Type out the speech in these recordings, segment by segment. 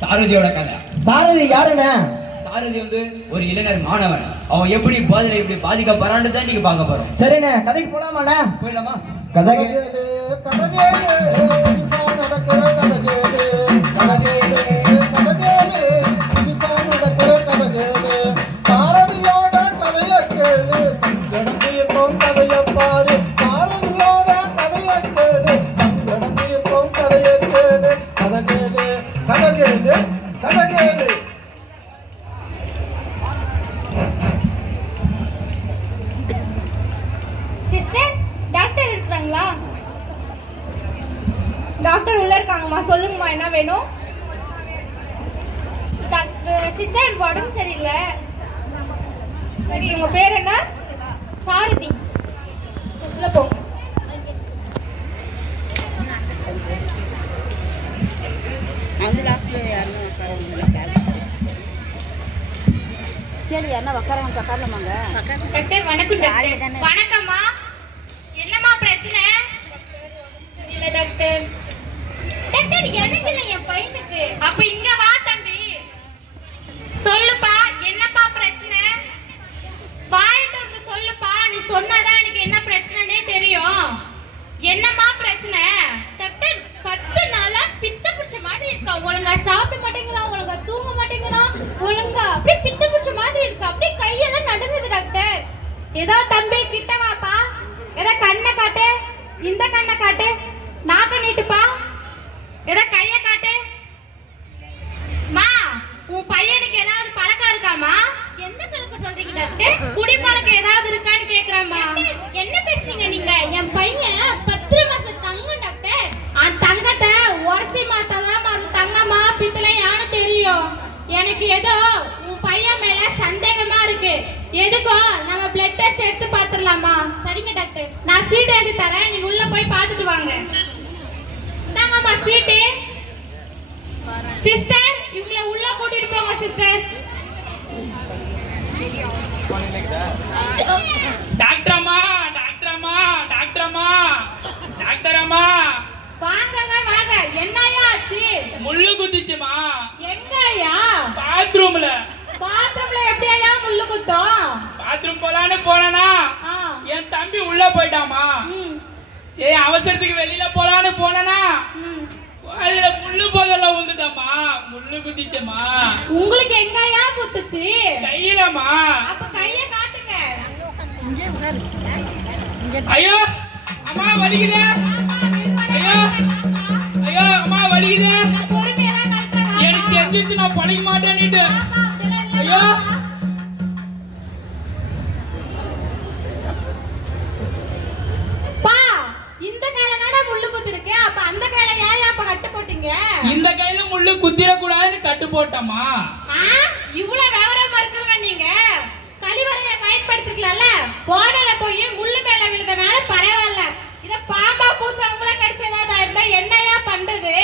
சாரதியோட கதை. சாரதி யாருண்ணே? சாரதி வந்து ஒரு இளைஞர் மாணவன். அவன் எப்படி போதையில எப்படி பாதிக்கப்படுறான்னு தான் நீங்க பார்க்க போறோம். சரிண்ணே, கதைக்கு போலாமாண்ணே? போயிடலாமா? கதை சிஸ்டர், டாக்டர் இருக்காங்களா? டாக்டர் உள்ள இருக்காங்கம்மா. சொல்லுங்கம்மா, என்ன வேணும்? டாக்டர் சிஸ்டர், எனக்கு உடம்பு சரியில்லை. சரி, உங்க பேர் என்ன? சாரதி. உள்ள போங்க. அந்த லாஸ்ட்ல யாரும் கேளு, யாரா உட்காரவங்க உட்காரலாமாங்க? டாக்டர் வணக்கம். டாக்டர் வணக்கம்மா. என்னம்மா பிரச்சனை? டாக்டர் உடம்பு சரியில்லை டாக்டர். டாக்டர் எனக்கு இல்லை, என் பையனுக்கு. அப்ப இங்க வா தம்பி. சொல்லுப்பா, என்னப்பா பிரச்சனை? வாயை திறந்து சொல்லுப்பா. நீ சொன்னாதான் எனக்கு என்ன பிரச்சனைனே தெரியும். என்னம்மா பிரச்சனை? டாக்டர் 10 நாளா பித்த பிடிச்ச மாதிரி இருக்கா. ஒழுங்கா சாப்பிட மாட்டேங்கிறான், ஒழுங்கா தூங்க மாட்டேங்கிறான், ஒழுங்கா அப்படியே பித்த பிடிச்ச மாதிரி இருக்கா. அப்படியே கையெல்லாம் நடுங்குது டாக்டர். ஏதோ தம்பி கிட்ட வாப்பா. ஏதோ கண்ணை காட்டு, இந்த கண்ணை காட்டு, நாக்க நீட்டுப்பா. ஏதோ கைய காட்டு. மா, உன் பையனுக்கு ஏதாவது பழக்கம் இருக்காமா? எந்த பழக்கம் சொல்றீங்க டாக்டர்? குடிப்பழக்கம் ஏதாவது இருக்கான்னு கேக்குறாமா. என்ன பேசுறீங்க நீங்க? என் பையன் 10 மாசம் தங்கம் டாக்டர். அந்த தங்கத்தை உரசி மாத்தாதான் அது தங்கமா பித்தளையான்னு தெரியும். எனக்கு ஏதோ உன் பையன் மேல சந்தேகமா இருக்கு. எதுக்கோ நம்ம பிளட் டெஸ்ட் எடுத்து பாத்துடலாமா? சரிங்க டாக்டர். நான் சீட் எழுதி தரேன், நீங்க உள்ள போய் பார்த்துட்டு வாங்க. இந்தாங்கம்மா சீட்டு. சிஸ்டர், இவங்கள உள்ள கூட்டிட்டு போங்க சிஸ்டர். டாக்டர் அம்மா, டாக்டர் அம்மா, டாக்டர் அம்மா, டாக்டர் அம்மா. வாங்கங்க வாங்க. என்னையா ஆச்சு? முள்ளு குத்திச்சுமா. எங்கயா? பாத்ரூம்ல. பாத்ரூம்ல எப்படியா முள்ளு குத்தும்? பாத்ரூம் போலான்னு போனா என் தம்பி உள்ள போயிட்டாமா. சரி, அவசரத்துக்கு வெளியில போலான்னு போனா அதுல முள்ளு போதல்ல விழுந்துட்டாமா. முள்ளு குத்திச்சமா. உங்களுக்கு எங்கயா குத்துச்சு? கையிலமா. அப்ப கைய காட்டுங்க. ஐயோ அம்மா வலிக்குதே. ஐயோ ஐயோ அம்மா வலிக்குதே. பொறுமையா காட்டுறேன். எனக்கு தெரிஞ்சிச்சு நான் பழிக்க மாட்டேன்னுட்டு. ஐயோ பா, இந்த கையில நாடா முள்ளு குத்து இருக்கு. அப்ப அந்த கையில ஏன் அப்ப கட்டு போட்டீங்க? இந்த கையில முள்ளு குத்திர கூடாதுன்னு கட்டு போட்டமா. இவ்வளவு விவரமா இருக்கிறவங்க நீங்க. கழிவறையை பயன்படுத்திக்கலாம்ல. போதல போய் முள்ளு மேல விழுந்தனால பரவாயில்ல. இத பாம்பா பூச்சி அவங்கள கடிச்சு ஏதாவது இருந்தா என்னையா பண்றது?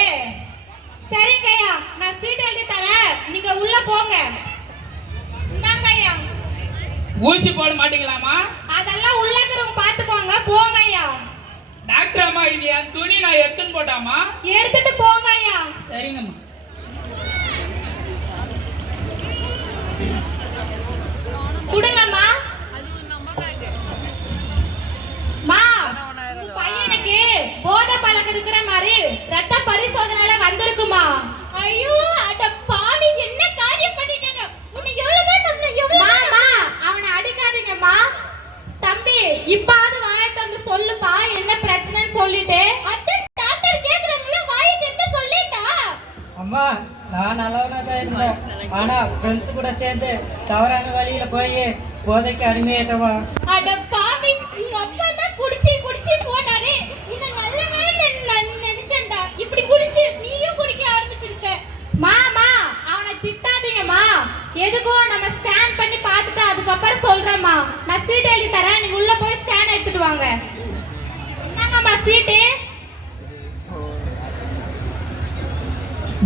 சரிங்கய்யா, நான் சீட் எழுதி தரேன், நீங்க உள்ள போங்க. இந்தாங்கய்யா. ஊசி போட மாட்டீங்களாமா? அதெல்லாம் உள்ள இருக்கிறவங்க பாத்துக்கோங்க. போங்கய்யா. டாக்டர் அம்மா, இது என் துணி நான் எடுத்துன்னு போட்டாமா? எடுத்துட்டு போங்கய்யா. சரிங்கம்மா. குடுங்கம்மா. மா, உங்க பையனுக்கு போதை பழக்கம் இருக்கிற மாதிரி ரத்த பரிசோதனைல வந்திருக்குமா? ஐயோ, அட பாவி, என்ன காரியம் பண்ணிட்டீங்க? உன்னை எவ்வளவுதான் நம்மள எவ்வளவு. மா, அவனை அடிக்காதீங்கம்மா. தம்பி, இப்பாவது வாயை திறந்து சொல்லுப்பா, என்ன பிரச்சனைன்னு சொல்லிட்டு. அத்தை, டாக்டர் கேக்குறாங்களா? வாயை திறந்து சொல்லிட்டா. அம்மா, நான் நல்லவனா தான் இருந்தேன். ஆனா ஃப்ரெண்ட்ஸ் கூட சேர்ந்து தவறான வழியில போய் போதைக்கு அடிமையாயிட்டவா. அட பாவி, உங்க அப்பா தான் குடிச்சு குடிச்சு போனாரு. இத நல்லவே நினைச்சேன்டா. இப்படி குடிச்சு நீயும் குடிக்க ஆரம்பிச்சிருக்க. மாமா, அவனை திட்டாதீங்கம்மா. எதுக்கும் நம்ம ஸ்கேன் பண்ணி பார்த்துட்டு அதுக்கப்புறம் சொல்றேம்மா. நான் சீட் எழுதி தரேன், நீங்க உள்ள போய் ஸ்கேன் எடுத்துட்டு வாங்க. என்னங்கம்மா சீட்டு?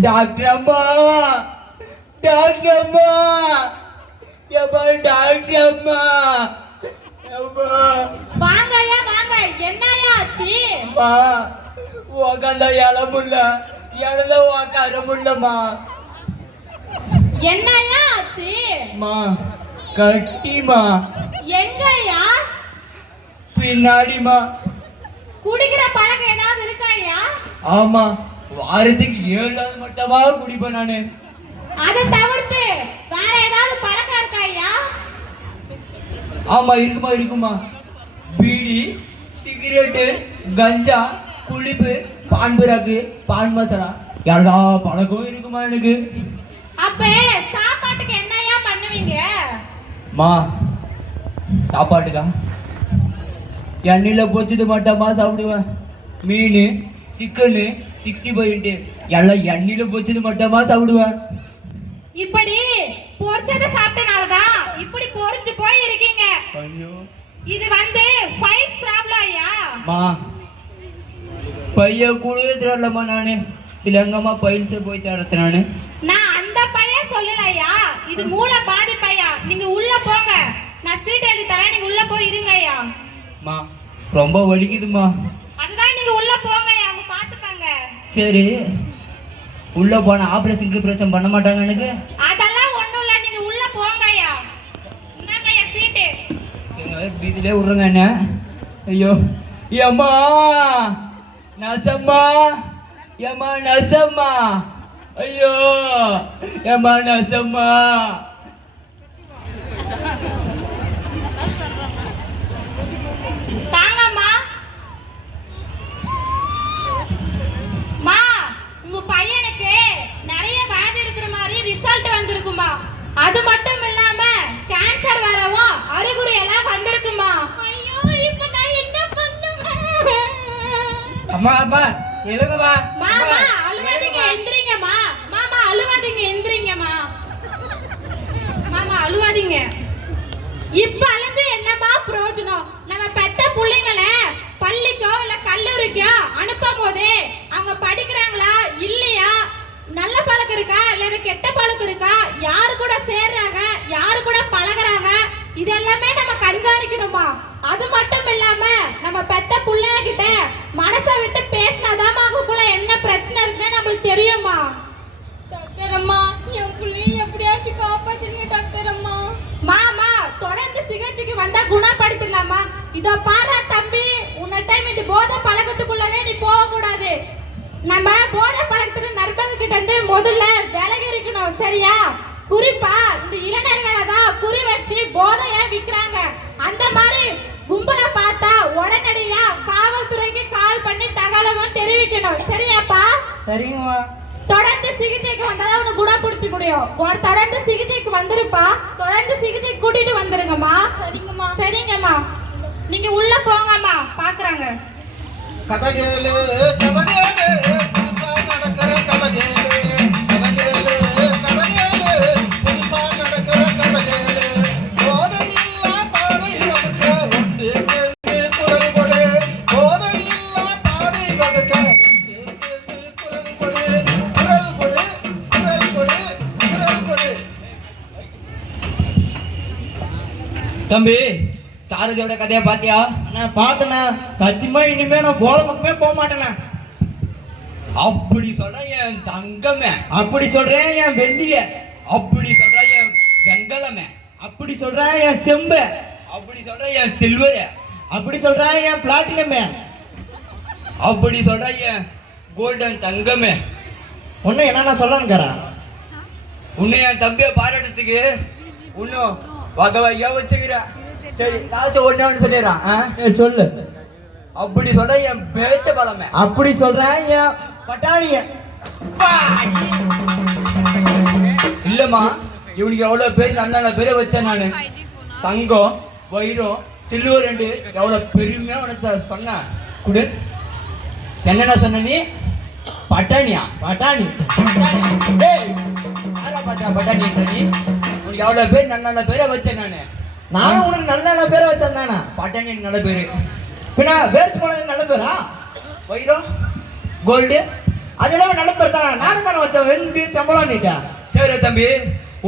டாக்டர் அம்மா, டாக்டர் அம்மா, எப்பா டாக்டர் அம்மா, வாங்கய்யா வாங்க. என்னையா ஆச்சு? உக்காந்த இல முடியல, இழந்த உக்கார முடியலம்மா. என்னையா ஆச்சு? மா கட்டிமா எங்கய்யா? பின்னாடிமா. குடிக்கிற பழக்கம் ஏதாவது இருக்காயா? ஆமா, வாரத்துக்கு 7 நாள் மட்டுமா குடிப்பேன் நானு. அதை தவிர்த்து வேற ஏதாவது பழக்கம் இருக்காயா? ஆமா இருக்குமா. பீடி, சிகரெட்டு, கஞ்சா, குளிப்பு, பான் பிராக்கு, பான் மசாலா எல்லா பழக்கமும் இருக்குமா எனக்கு. அப்ப சாப்பாட்டுக்கு என்னையா பண்ணுவீங்க? மா சாப்பாட்டுக்கா எண்ணெயில் பொச்சது மட்டுமா சாப்பிடுவேன். மீன், சிக்கனு, 65 எல்லாம் எண்ணெயில் பொச்சது மட்டுமா சாப்பிடுவேன். இப்படி பொரிச்சதை சாப்பிட்டனாலதான் இப்படி பொரிஞ்சு போய் இருக்கீங்க. ஐயோ இது ஃபைல்ஸ் ப்ராப்ளம் ஐயா. மா பைய கூட தெரியலம்மா நானு. இதுல எங்கம்மா பைல்ஸை போய் தரத்து நானு. நான் அந்த பையன் சொல்லலையா, இது மூளை பாதிப்பையா. நீங்க உள்ள போங்க, நான் சீட் எழுதி தரேன், நீங்க உள்ள போய் இருங்க ஐயா. மா ரொம்ப வலிக்குதுமா. அதுதான் நீங்க உள்ள போங்க ஐயா, அவங்க பாத்துப்பாங்க. சரி உள்ள போன ஆபரேஷன் பண்ண மாட்டாங்க எனக்கு. அதெல்லாம் ஒண்ணும் இல்ல, நீங்க உள்ள போங்க ஐயா. இந்தாங்க ஐயா சீட்டு. வீதியிலே விடுறங்க என்ன. ஐயோ ஏம்மா நசம்மா, ஏம்மா நசம்மா, ஐயோ ஏம்மா நசம்மா. தாங்கம்மா. மா உங்க பையனுக்கு நிறைய வியாதி இருக்கிற மாதிரி ரிசல்ட் வந்திருக்குமா. அது மட்டும் இல்லாம கேன்சர் வரவும் அறிகுறி எல்லாம் வந்திருக்குமா. ஐயோ இப்ப நான் என்ன பண்ணுவேன்? அம்மா எழுதுவா. மாமா அழுவாதீங்க, எந்திரிங்கம்மா. மாமா அழுவாதீங்க, எந்திரிங்கம்மா. மாமா அழுவாதீங்க. இப்ப அழுந்து என்னமா பிரயோஜனம்? நம்ம பெத்த பிள்ளைங்களை பள்ளிக்கோ இல்ல கல்லூரிக்கோ அனுப்பும் போதே அவங்க படிக்கிறாங்களா இல்லையா, நல்ல பழக்கம் இருக்கா இல்ல கெட்ட பழக்கம் இருக்கா, யாரு கூட சேர்றாங்க யாரு கூட பழகுறாங்க, இதெல்லாமே நம்ம கண்காணிக்கணுமா. அது மட்டும் இல்லாம நம்ம பெத்த பிள்ளைங்க கிட்ட மனசை விட்டு பேசினாதான் அவங்களுக்குள்ள என்ன பிரச்சனை இருக்குன்னு நம்மளுக்கு தெரியுமா. டாக்டர் அம்மா, என் பிள்ளைய எப்படியாச்சும் காப்பாத்துங்க டாக்டர் அம்மா. மாமா தொடர்ந்து சிகிச்சைக்கு வந்தா குணப்படுத்திடலாமா. இதோ பாரு தம்பி, உன்ன டைம் இந்த போதை பழக்கத்துக்குள்ளவே நீ போக கூடாது. நம்ம போதை பழக்கத்துக்கு நண்பர்கள் கிட்ட இருந்து முதல்ல விலகி இருக்கணும், சரியா? குறிப்பா இந்த இளைஞர்களை தான் குறி வச்சு போதைய விற்கிறாங்க. அந்த மாதிரி கும்பலை பார்த்தா உடனடியா காவல்துறைக்கு கால் பண்ணி தகவலும் தெரிவிக்கணும், சரியாப்பா? சரிங்கம்மா. தொடர்ந்து சிகிச்சைக்கு வந்தாதான் உனக்கு குணப்படுத்த முடியும். தொடர்ந்து சிகிச்சைக்கு வந்துருப்பா, தொடர்ந்து சிகிச்சை கூட்டிட்டு வந்துருங்கம்மா. சரிங்கம்மா. சரிங்கம்மா, நீங்க உள்ள போங்கம்மா, பாக்குறாங்க. கதகேலு கதகேலு புதுசா நடக்கிற கதகேலு கதகேலு கதகேலு புதுசா நடக்கிற கதகேலு போதையில்லா பாதை வகுக்க ஒன்று சேர்ந்து குரல் கொடு போதையில்லா பாதை வகுக்க ஒன்று சேர்ந்து குரல் கொடு குரல் கொடு குரல் கொடு குரல் கொடு. தம்பி சாரதியோட கதையை பாத்தியா? நான் பார்த்தேண்ணா. சத்தியமா இனிமே நான் போத பக்கமே போக மாட்டேண்ணா. அப்படி சொல்ற என் தங்கமே, அப்படி சொல்றேன் என் வெள்ளிய, அப்படி சொல்ற என் வெங்கலமே, அப்படி சொல்றேன் என் செம்பு, அப்படி சொல்ற என் சில்வரே, அப்படி சொல்றேன் என் பிளாட்டினமே, அப்படி சொல்ற என் கோல்டன் தங்கமே. ஒன்னும் என்ன சொல்லணுங்கிறா. உன்னை என் தம்பியை பாராட்டுறதுக்கு இன்னும் வகையா வச்சுக்கிற. சரி லாஸ்ட் ஒன்னு சொல்லிடுறான். சொல்லு. அப்படி சொல்ற என் பேச்ச பலமே, அப்படி சொல்றேன் என் பட்டாணிய. இல்லம்மா இவனுக்கு எவ்வளவு பேர் நல்ல பேரை வச்சேன் நானு. தங்கம், வைரம், சில்வர் ரெண்டு எவ்வளவு பெருமையா உனக்கு சொன்ன குடு. என்னென்ன சொன்ன நீ? பட்டாணியா? பட்டாணி யாரா பாத்தா பட்டாணி நீ? உனக்கு எவ்வளவு பேர் நல்ல பேரை வச்சேன் நானு. நானும் உனக்கு நல்ல பேரை வச்சேன் தானே. பட்டாணி நல்ல பேரு, பின்னா வேர்த்து போனது நல்ல பேரா? வைரம் கோல்டு அது என்ன நல்ல பேர் தானே. நானும் தானே வச்சேன் வெங்கு சம்பளம் நீட்டா. சரி தம்பி,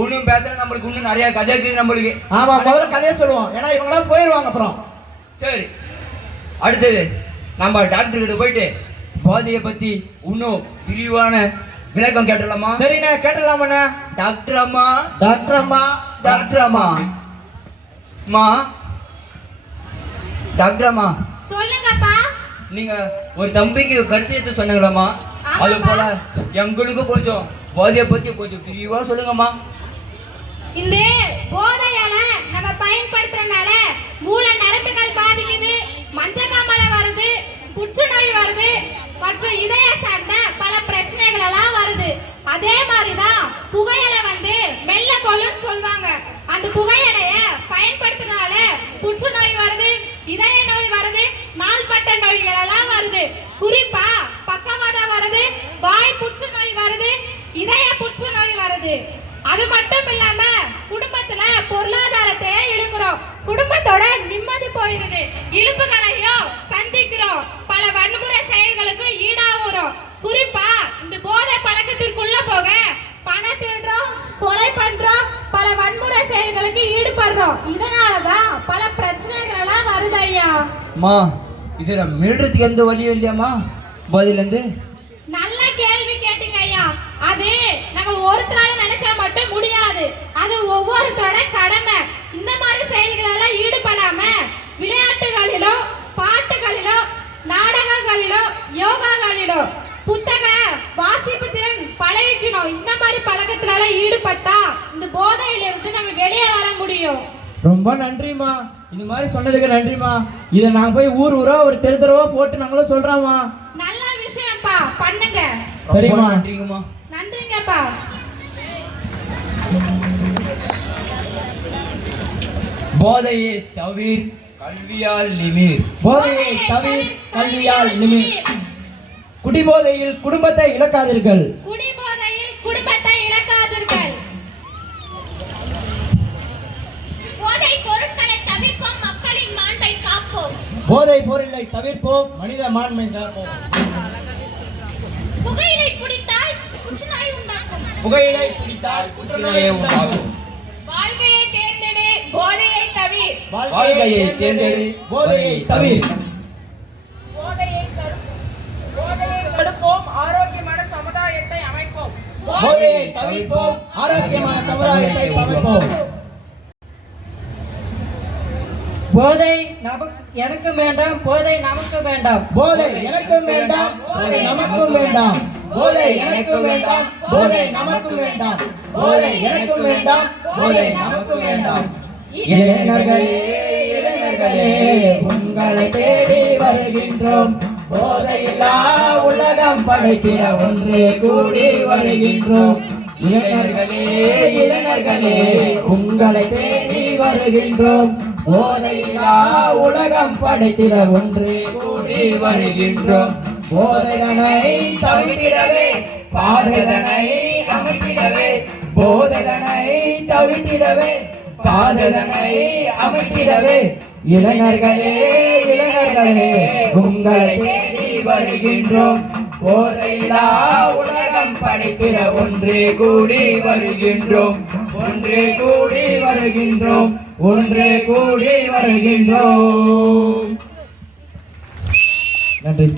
இன்னும் பேசுற நம்மளுக்கு இன்னும் நிறைய கதை இருக்குது நம்மளுக்கு. ஆமா, முதல்ல கதையை சொல்லுவோம், ஏன்னா இவங்களாம் போயிடுவாங்க அப்புறம். சரி அடுத்தது நம்ம டாக்டர் கிட்ட போயிட்டு போதையை பத்தி இன்னும் விரிவான விளக்கம் கேட்டலாமா? சரிண்ணே, கேட்டலாமாண்ணே. டாக்டர் அம்மா, டாக்டர் அம்மா, டாக்டர் அம்மா, அம்மா, டாக்டர் அம்மா, சொல்லுங்கப்பா. நீங்க ஒரு தம்பிக்கு கருத்து எடுத்து சொன்னீங்களாம்மா? அது போல எங்களுக்கு கொஞ்சம் போதையை பத்தி கொஞ்சம் விரிவா சொல்லுங்கம்மா. இந்த போதையால நம்ம பயன்படுத்துறதுனால மூளை நரம்புகள் பாதிக்குது, மஞ்சக்காமலை வருது, புற்றுநோய் வருது மற்றும் இதய சார்ந்த பல பிரச்சனைகள் எல்லாம் வருது. அதே மாதிரிதான் புகையிலை வந்து மெல்ல கொல்லுன்னு சொல்லுவாங்க. அந்த புகையிலைய பயன்படுத்துறதுனால புற்றுநோய் வருது, இதய நோய் வருது, நாள்பட்ட நோய்கள் எல்லாம் வருது. குறிப்பா பக்கவாதம் வருது, வாய் புற்றுநோய் வருது, இதய புற்றுநோய் வருது. அது மட்டும் இல்லாம குடும்பத்துல பொருளாதாரத்தை இழக்கிறோம், குடும்பத்தோட நிம்மதி போயிருது, இழுப்புகளையும் சந்திக்கிறோம், பல வன்முறை செயல்களுக்கு ஈடாகிறோம். குறிப்பா இந்த போதை பழக்கத்திற்குள்ள போக பணம் திருடுறோம், கொலை பண்றோம், பல வன்முறை செயல்களுக்கு ஈடுபடுறோம். இதனாலதான் பல பிரச்சனைகள் எல்லாம் வருது ஐயா. அம்மா, இதுல மீள்றதுக்கு எந்த வழியும் இல்லையாம்மா போதையில இருந்து? நல்ல கேள்வி கேட்டீங்க ஐயா. அது நம்ம ஒருத்தரால நினைச்சா மட்டும் முடியாது, அது ஒவ்வொருத்தரோட கடமை. இந்த மாதிரி செயல்களெல்லாம் ஈடுபடாம விளையாட்டுகளிலோ, பாட்டுகளிலோ, நாடகங்களிலோ, யோகாகளிலோ, புத்தக வாசிப்பு திறன் பழகிக்கணும். இந்த மாதிரி பழக்கத்தினால ஈடுபட்டா இந்த போதையிலிருந்து நம்ம வெளியே வர முடியும். ரொம்ப நன்றிம்மா, இது மாதிரி சொன்னதுக்கு நன்றிம்மா. இதை நான் போய் ஊர் ஊரா ஒரு தெருவா போட்டு நாங்களும் சொல்றோம்மா. நல்ல விஷயம்ப்பா, பண்ணுங்க. சரிம்மா, நன்றிங்கம்மா. நன்றிங்கப்பா. போதையை தவிர் கல்வியால் நிமிர். போதையை தவிர கல்வியால் நிமிர். குடிபோதையில் குடும்பத்தை இழக்காதீர்கள். குடிபோதையில் குடும்பத்தை இழக்காதீர்கள். போதை பொருட்களை தவிர்ப்போம், மக்களின் மாண்பை காப்போம். போதை பொருளை தவிர்ப்போம், மனித மாண்பை காப்போம். புகையிலை பிடித்தால் புற்றுநோய் உண்டாக்கும். புகையிலை பிடித்தால் புற்றுநோயை உண்டாகும். வாழ்க்கையை தேர்ந்தெடு, போதையை தவிர். வாழ்க்கையை தேர்ந்தெடு, போதையை தவிர். தடுப்போம், ஆரோக்கியமான சமுதாயத்தை அமைப்போம். போதையை தவிர்ப்போம், ஆரோக்கியமான சமுதாயத்தை அமைப்போம். போதை எனக்கு வேண்டாம், போதை நமக்கு வேண்டாம். போதை எனக்கு வேண்டாம், போதை நமக்கு வேண்டாம். போதை எனக்கு வேண்டாம், போதை நமக்கு வேண்டாம். போதை எனக்கு வேண்டாம், போதை நமக்கு வேண்டாம். இளைஞர்களே, இளைஞர்களே, உங்களை தேடி வருகின்றோம். போதையில்லா உலகம் படைத்திட ஒன்றே கூடி வருகின்றோம். இளைஞர்களே, இளைஞர்களே, உங்களை தேடி வருகின்றோம். போதையில்லா உலகம் படைத்திட ஒன்றே கூடி வருகின்றோம். போதைதனை தவிர்த்திடவே, பாதைதனை அமைத்திடவே. போதைதனை தவிர்த்திடவே, பாதைதனை அமைத்திடவே. இளைஞர்களே, இளைஞர்களே, உங்களை தேடி வருகின்றோம். போதையில்லா உலகம் படைத்திட ஒன்றே கூடி வருகின்றோம். ஒன்றே கூடி வருகின்றோம். ஒன்றே கூடி வருகின்றோம். நன்றி.